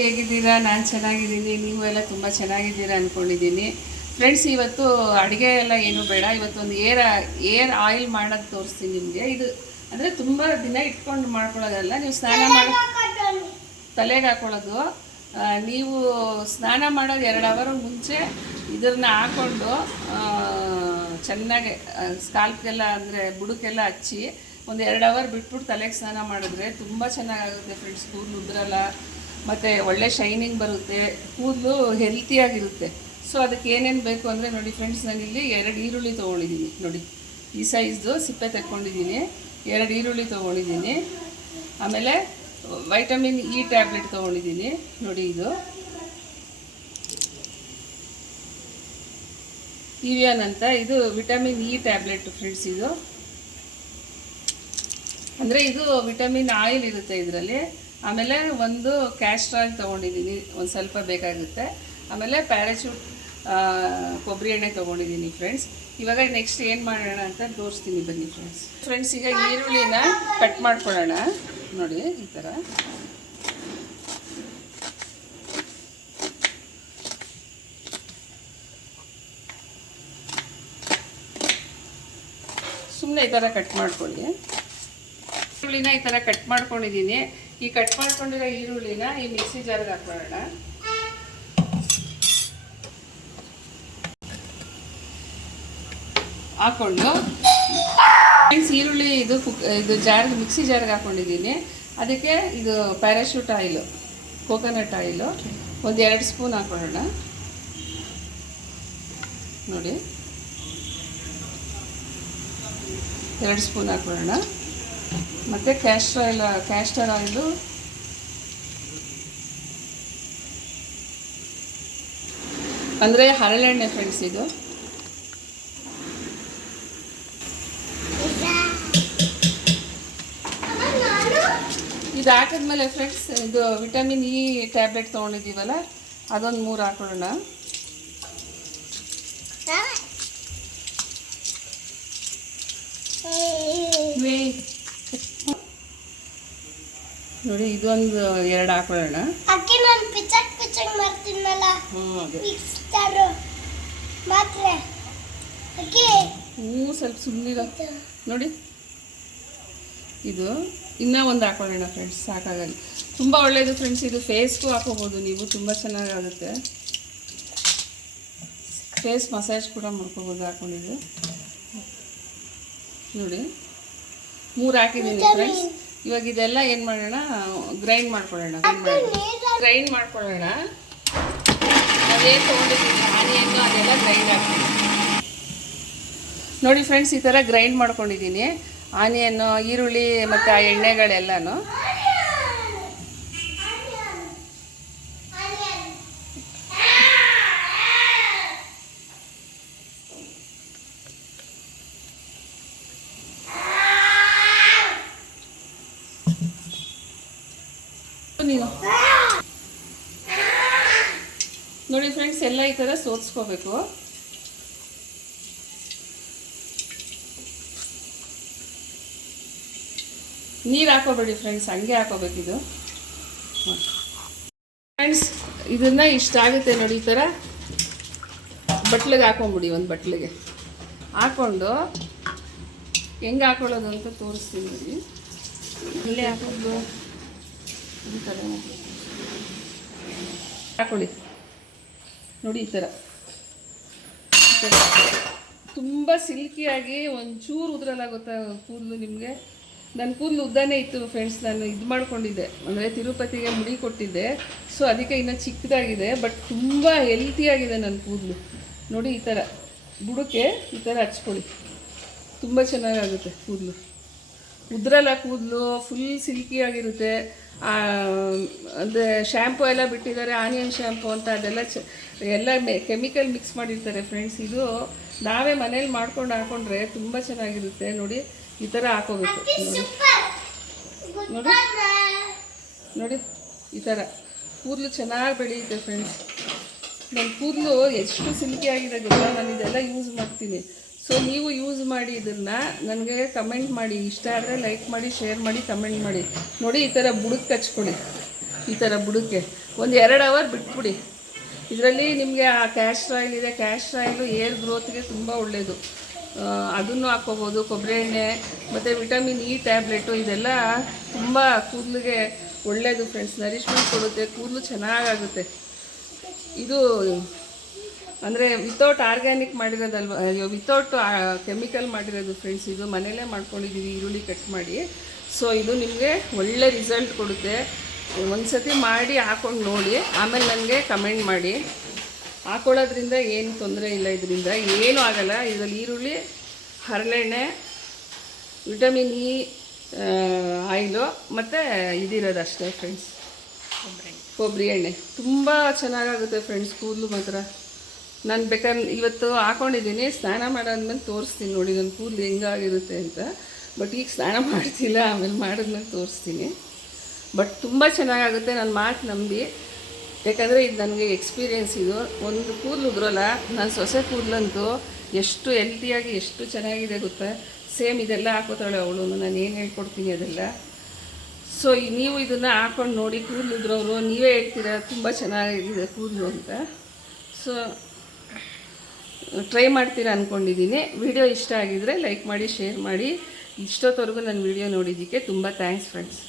ಹೇಗಿದ್ದೀರಾ? ನಾನು ಚೆನ್ನಾಗಿದ್ದೀನಿ, ನೀವು ಎಲ್ಲ ತುಂಬ ಚೆನ್ನಾಗಿದ್ದೀರಾ ಅಂದ್ಕೊಂಡಿದ್ದೀನಿ. ಫ್ರೆಂಡ್ಸ್, ಇವತ್ತು ಅಡುಗೆ ಎಲ್ಲ ಏನೂ ಬೇಡ, ಇವತ್ತೊಂದು ಏರ್ ಆಯಿಲ್ ಮಾಡೋದು ತೋರಿಸ್ತೀನಿ ನಿಮಗೆ. ಇದು ಅಂದರೆ ತುಂಬ ದಿನ ಇಟ್ಕೊಂಡು ಮಾಡ್ಕೊಳ್ಳೋದಲ್ಲ, ನೀವು ಸ್ನಾನ ಮಾಡೋ ತಲೆಗೆ ಹಾಕೊಳ್ಳೋದು. ನೀವು ಸ್ನಾನ ಮಾಡೋದು 2 ಅವರ್ ಮುಂಚೆ ಇದನ್ನ ಹಾಕ್ಕೊಂಡು ಚೆನ್ನಾಗಿ ಸ್ಕಾಲ್ಪ್ಗೆಲ್ಲ ಅಂದರೆ ಬುಡಕ್ಕೆಲ್ಲ ಹಚ್ಚಿ ಒಂದು 2 ಅವರ್ ಬಿಟ್ಬಿಟ್ಟು ತಲೆಗೆ ಸ್ನಾನ ಮಾಡಿದ್ರೆ ತುಂಬ ಚೆನ್ನಾಗಾಗುತ್ತೆ ಫ್ರೆಂಡ್ಸ್. ಕೂದಲು ಉದುರಲ್ಲ, ಮತ್ತು ಒಳ್ಳೆ ಶೈನಿಂಗ್ ಬರುತ್ತೆ, ಕೂದಲು ಹೆಲ್ತಿಯಾಗಿರುತ್ತೆ. ಸೊ ಅದಕ್ಕೆ ಏನೇನು ಬೇಕು ಅಂದರೆ ನೋಡಿ ಫ್ರೆಂಡ್ಸ್, ನಾನಿಲ್ಲಿ 2 ಈರುಳ್ಳಿ ತೊಗೊಂಡಿದ್ದೀನಿ. ನೋಡಿ ಈ ಸೈಜ್ದು ಸಿಪ್ಪೆ ತೆಕ್ಕೊಂಡಿದ್ದೀನಿ. 2 ಈರುಳ್ಳಿ ತೊಗೊಂಡಿದ್ದೀನಿ. ಆಮೇಲೆ ವೈಟಮಿನ್ ಇ ಟ್ಯಾಬ್ಲೆಟ್ ತೊಗೊಂಡಿದ್ದೀನಿ. ನೋಡಿ ಇದು ಇವಿಯನ್ ಅಂತ, ಇದು ವಿಟಮಿನ್ ಇ ಟ್ಯಾಬ್ಲೆಟ್ ಫ್ರೆಂಡ್ಸ್. ಇದು ಅಂದರೆ ಇದು ವಿಟಮಿನ್ ಆಯಿಲ್ ಇರುತ್ತೆ ಇದರಲ್ಲಿ. ಆಮೇಲೆ ಒಂದು ಕ್ಯಾಸ್ಟರ್ ಆಯಿಲ್ ತೊಗೊಂಡಿದ್ದೀನಿ, ಒಂದು ಸ್ವಲ್ಪ ಬೇಕಾಗುತ್ತೆ. ಆಮೇಲೆ ಪ್ಯಾರಾಚೂಟ್ ಕೊಬ್ಬರಿ ಎಣ್ಣೆ ತೊಗೊಂಡಿದ್ದೀನಿ ಫ್ರೆಂಡ್ಸ್. ಇವಾಗ ನೆಕ್ಸ್ಟ್ ಏನು ಮಾಡೋಣ ಅಂತ ತೋರಿಸ್ತೀನಿ ಬನ್ನಿ ಫ್ರೆಂಡ್ಸ್. ಈಗ ಈರುಳ್ಳಿನ ಕಟ್ ಮಾಡ್ಕೊಳ್ಳೋಣ. ನೋಡಿ ಈ ಥರ ಸುಮ್ಮನೆ ಈ ಥರ ಕಟ್ ಮಾಡ್ಕೊಳ್ಳಿ. ಈರುಳ್ಳಿನ ಈ ಥರ ಕಟ್ ಮಾಡ್ಕೊಂಡಿದ್ದೀನಿ. ಈ ಕಟ್ ಮಾಡ್ಕೊಂಡಿರೋ ಈರುಳ್ಳಿನ ಈ ಮಿಕ್ಸಿ ಜಾರ್ಗೆ ಹಾಕೊಳ್ಳೋಣ. ಹಾಕ್ಕೊಂಡು ಈರುಳ್ಳಿ ಇದು ಜಾರ್ಗೆ ಮಿಕ್ಸಿ ಜಾರ್ಗೆ ಹಾಕ್ಕೊಂಡಿದ್ದೀನಿ. ಅದಕ್ಕೆ ಇದು ಪ್ಯಾರಾಶೂಟ್ ಆಯಿಲು, ಕೋಕೋನಟ್ ಆಯಿಲು ಒಂದು 2 ಸ್ಪೂನ್ ಹಾಕೊಳ್ಳೋಣ. ನೋಡಿ 2 ಸ್ಪೂನ್ ಹಾಕೊಳ್ಳೋಣ. ಮತ್ತು ಕ್ಯಾಸ್ಟರ್ ಆಯಿಲು ಅಂದರೆ ಹರಳೆಣ್ಣೆ ಫ್ರೆಂಡ್ಸ್. ಇದು ಹಾಕಿದ್ಮೇಲೆ ಫ್ರೆಂಡ್ಸ್, ಇದು ವಿಟಮಿನ್ ಇ ಟ್ಯಾಬ್ಲೆಟ್ ತೊಗೊಂಡಿದ್ದೀವಲ್ಲ, ಅದೊಂದು 3 ಹಾಕೊಳ್ಳೋಣ. ನೋಡಿ ಇದೊಂದು 2 ಹಾಕೊಳ್ಳೋಣ. ಸ್ವಲ್ಪ ಸುಮ್ಮನಿರೋ. ನೋಡಿ ಇದು ಇನ್ನೂ ಒಂದು ಹಾಕೊಳ್ಳೋಣ ಫ್ರೆಂಡ್ಸ್, ಸಾಕಾಗಲ್ಲ. ತುಂಬ ಒಳ್ಳೆಯದು ಫ್ರೆಂಡ್ಸ್, ಇದು ಫೇಸ್ಗೂ ಹಾಕೋಬೋದು ನೀವು, ತುಂಬ ಚೆನ್ನಾಗಾಗುತ್ತೆ. ಫೇಸ್ ಮಸಾಜ್ ಕೂಡ ಮಾಡ್ಕೋಬೋದು ಹಾಕೊಂಡಿದ್ದು. ನೋಡಿ 3 ಹಾಕಿದ್ದೀನಿ ಫ್ರೆಂಡ್ಸ್. ಇವಾಗ ಇದೆಲ್ಲ ಏನು ಮಾಡೋಣ, ಗ್ರೈಂಡ್ ಮಾಡ್ಕೊಳ್ಳೋಣ. ಅದೇ ತೊಗೊಂಡಿದ್ದೀನಿ ಆನಿಯನ್ನು, ಅದೆಲ್ಲ ಗ್ರೈಂಡ್ ಹಾಕ್ತೀನಿ. ನೋಡಿ ಫ್ರೆಂಡ್ಸ್, ಈ ಥರ ಗ್ರೈಂಡ್ ಮಾಡ್ಕೊಂಡಿದ್ದೀನಿ. ಆನಿಯನ್ನು, ಈರುಳ್ಳಿ ಮತ್ತು ಆ ಎಣ್ಣೆಗಳೆಲ್ಲನೂ. ನೋಡಿ ಫ್ರೆಂಡ್ಸ್, ಎಲ್ಲ ಈ ಥರ ಸೋದಿಸ್ಕೋಬೇಕು. ನೀರು ಹಾಕೋಬೇಡಿ ಫ್ರೆಂಡ್ಸ್, ಹಂಗೆ ಹಾಕೋಬೇಕಿದು ಫ್ರೆಂಡ್ಸ್. ಇದನ್ನು ಇಷ್ಟ ಆಗುತ್ತೆ ನೋಡಿ, ಈ ಥರ ಬಟ್ಲಿಗೆ ಹಾಕೊಂಬಿಡಿ. ಒಂದು ಬಟ್ಲಿಗೆ ಹಾಕ್ಕೊಂಡು ಹೆಂಗೆ ಹಾಕೊಳ್ಳೋದು ಅಂತ ತೋರಿಸ್ತೀನಿ ನೋಡಿ. ಇಲ್ಲೇ ಹಾಕೋದು ಈ ಥರ ಹಾಕೊಳ್ಳಿ. ನೋಡಿ ಈ ಥರ ತುಂಬ ಸಿಲ್ಕಿಯಾಗಿ ಒಂಚೂರು ಉದ್ರಲ್ಲ, ಗೊತ್ತಾ ಕೂದಲು ನಿಮಗೆ. ನನ್ನ ಕೂದಲು ಉದ್ದನೇ ಇತ್ತು ಫ್ರೆಂಡ್ಸ್. ನಾನು ಇದು ಮಾಡ್ಕೊಂಡಿದ್ದೆ, ಅಂದರೆ ತಿರುಪತಿಗೆ ಮುಡಿ ಕೊಟ್ಟಿದ್ದೆ. ಸೊ ಅದಕ್ಕೆ ಇನ್ನೂ ಚಿಕ್ಕದಾಗಿದೆ, ಬಟ್ ತುಂಬ ಹೆಲ್ತಿಯಾಗಿದೆ ನನ್ನ ಕೂದಲು. ನೋಡಿ ಈ ಥರ ಬುಡಕ್ಕೆ ಈ ಥರ ಹಚ್ಕೊಳ್ಳಿ, ತುಂಬ ಚೆನ್ನಾಗಾಗುತ್ತೆ ಕೂದಲು. ಉದ್ರಲ್ಲ ಕೂದಲು, ಫುಲ್ ಸಿಲ್ಕಿಯಾಗಿರುತ್ತೆ. ಅಂದರೆ ಶ್ಯಾಂಪು ಎಲ್ಲ ಬಿಟ್ಟಿದ್ದಾರೆ, ಆನಿಯನ್ ಶ್ಯಾಂಪು ಅಂತ, ಅದೆಲ್ಲ ಎಲ್ಲ ಕೆಮಿಕಲ್ ಮಿಕ್ಸ್ ಮಾಡಿರ್ತಾರೆ ಫ್ರೆಂಡ್ಸ್. ಇದು ನಾವೇ ಮನೇಲಿ ಮಾಡ್ಕೊಂಡು ಹಾಕೊಂಡ್ರೆ ತುಂಬ ಚೆನ್ನಾಗಿರುತ್ತೆ. ನೋಡಿ ಈ ಥರ ಹಾಕೋಬೇಕು. ನೋಡಿ ನೋಡಿ ಈ ಥರ ಕೂದಲು ಚೆನ್ನಾಗಿ ಬೆಳೆಯುತ್ತೆ ಫ್ರೆಂಡ್ಸ್. ನನ್ನ ಕೂದಲು ಎಷ್ಟು ಸಿಲ್ಕಿ ಆಗಿದೆ ಗೊತ್ತಾ. ನಾನು ಇದೆಲ್ಲ ಯೂಸ್ ಮಾಡ್ತೀನಿ. ಸೊ ನೀವು ಯೂಸ್ ಮಾಡಿ ಇದನ್ನು, ನನಗೆ ಕಮೆಂಟ್ ಮಾಡಿ. ಇಷ್ಟ ಆದರೆ ಲೈಕ್ ಮಾಡಿ, ಶೇರ್ ಮಾಡಿ, ಕಮೆಂಟ್ ಮಾಡಿ. ನೋಡಿ ಈ ಥರ ಬುಡಕ್ಕೆ ಹಚ್ಕೊಳ್ಳಿ, ಈ ಥರ ಬುಡಕ್ಕೆ ಒಂದು 2 ಅವರ್ ಬಿಟ್ಬಿಡಿ. ಇದರಲ್ಲಿ ನಿಮಗೆ ಆ ಕ್ಯಾಸ್ಟ್ರ್ ಆಯಿಲ್ ಇದೆ, ಕ್ಯಾಸ್ಟ್ರ್ ಆಯಿಲು ಏರ್ ಗ್ರೋತ್ಗೆ ತುಂಬ ಒಳ್ಳೆಯದು. ಅದನ್ನು ಹಾಕ್ಕೋಬೋದು. ಕೊಬ್ಬರಿ ಎಣ್ಣೆ ಮತ್ತು ವಿಟಮಿನ್ ಇ ಟ್ಯಾಬ್ಲೆಟು ಇದೆಲ್ಲ ತುಂಬ ಕೂದಲಿಗೆ ಒಳ್ಳೆಯದು ಫ್ರೆಂಡ್ಸ್. ನರಿಶ್ಮೆಂಟ್ ಕೊಡುತ್ತೆ, ಕೂದಲು ಚೆನ್ನಾಗಾಗುತ್ತೆ. ಇದು ಅಂದರೆ ವಿತೌಟ್ ಆರ್ಗ್ಯಾನಿಕ್ ಮಾಡಿರೋದಲ್ವ, ವಿತೌಟ್ ಕೆಮಿಕಲ್ ಮಾಡಿರೋದು ಫ್ರೆಂಡ್ಸ್. ಇದು ಮನೆಯಲ್ಲೇ ಮಾಡ್ಕೊಂಡಿದ್ದೀವಿ ಈರುಳ್ಳಿ ಕಟ್ ಮಾಡಿ. ಸೊ ಇದು ನಿಮಗೆ ಒಳ್ಳೆ ರಿಸಲ್ಟ್ ಕೊಡುತ್ತೆ. ಒಂದು ಸತಿ ಮಾಡಿ ಹಾಕ್ಕೊಂಡು ನೋಡಿ, ಆಮೇಲೆ ನನಗೆ ಕಮೆಂಟ್ ಮಾಡಿ. ಹಾಕೊಳ್ಳೋದ್ರಿಂದ ಏನು ತೊಂದರೆ ಇಲ್ಲ, ಇದರಿಂದ ಏನೂ ಆಗೋಲ್ಲ. ಇದರಲ್ಲಿ ಈರುಳ್ಳಿ, ಹರಳೆಣ್ಣೆ, ವಿಟಮಿನ್ ಇ ಆಯಿಲು ಮತ್ತು ಇದಿರೋದು ಅಷ್ಟೇ ಫ್ರೆಂಡ್ಸ್, ಕೊಬ್ಬರಿ ಎಣ್ಣೆ. ತುಂಬ ಚೆನ್ನಾಗಾಗುತ್ತೆ ಫ್ರೆಂಡ್ಸ್ ಕೂದಲು ಮಾತ್ರ. ನಾನು ಬೇಕಾದ್ರೆ ಇವತ್ತು ಹಾಕ್ಕೊಂಡಿದ್ದೀನಿ, ಸ್ನಾನ ಮಾಡಾದ್ಮೇಲೆ ತೋರಿಸ್ತೀನಿ ನೋಡಿ ನನ್ನ ಕೂದಲು ಹೆಂಗಾಗಿರುತ್ತೆ ಅಂತ. ಬಟ್ ಈಗ ಸ್ನಾನ ಮಾಡ್ತಿಲ್ಲ, ಆಮೇಲೆ ಮಾಡಿದ್ಮೇಲೆ ತೋರಿಸ್ತೀನಿ. ಬಟ್ ತುಂಬ ಚೆನ್ನಾಗಾಗುತ್ತೆ, ನನ್ನ ಮಾತು ನಂಬಿ. ಯಾಕಂದರೆ ಇದು ನನಗೆ ಎಕ್ಸ್ಪೀರಿಯೆನ್ಸ್. ಇದು ಒಂದು ಕೂದಲು ಉದುರೋಲ್ಲ. ನನ್ನ ಸೊಸೆ ಕೂದಲಂತೂ ಎಷ್ಟು ಹೆಲ್ತಿಯಾಗಿ ಎಷ್ಟು ಚೆನ್ನಾಗಿದೆ ಗೊತ್ತಾ. ಸೇಮ್ ಇದೆಲ್ಲ ಹಾಕೋತಾಳೆ ಅವಳು, ನಾನು ಏನು ಹೇಳ್ಕೊಡ್ತೀನಿ ಅದೆಲ್ಲ. ಸೊ ನೀವು ಇದನ್ನು ಹಾಕ್ಕೊಂಡು ನೋಡಿ, ಕೂದಲು ಉದುರೋರು ನೀವೇ ಹೇಳ್ತೀರಾ ತುಂಬ ಚೆನ್ನಾಗಿದೆ ಕೂದಲು ಅಂತ. ಸೊ ಟ್ರೈ ಮಾಡ್ತೀರಾ ಅಂದ್ಕೊಂಡಿದ್ದೀನಿ. ವಿಡಿಯೋ ಇಷ್ಟ ಆಗಿದರೆ ಲೈಕ್ ಮಾಡಿ, ಶೇರ್ ಮಾಡಿ. ಇಷ್ಟೊತ್ತವರೆಗೂ ನನ್ನ ವಿಡಿಯೋ ನೋಡಿದ್ದಕ್ಕೆ ತುಂಬ ಥ್ಯಾಂಕ್ಸ್ ಫ್ರೆಂಡ್ಸ್.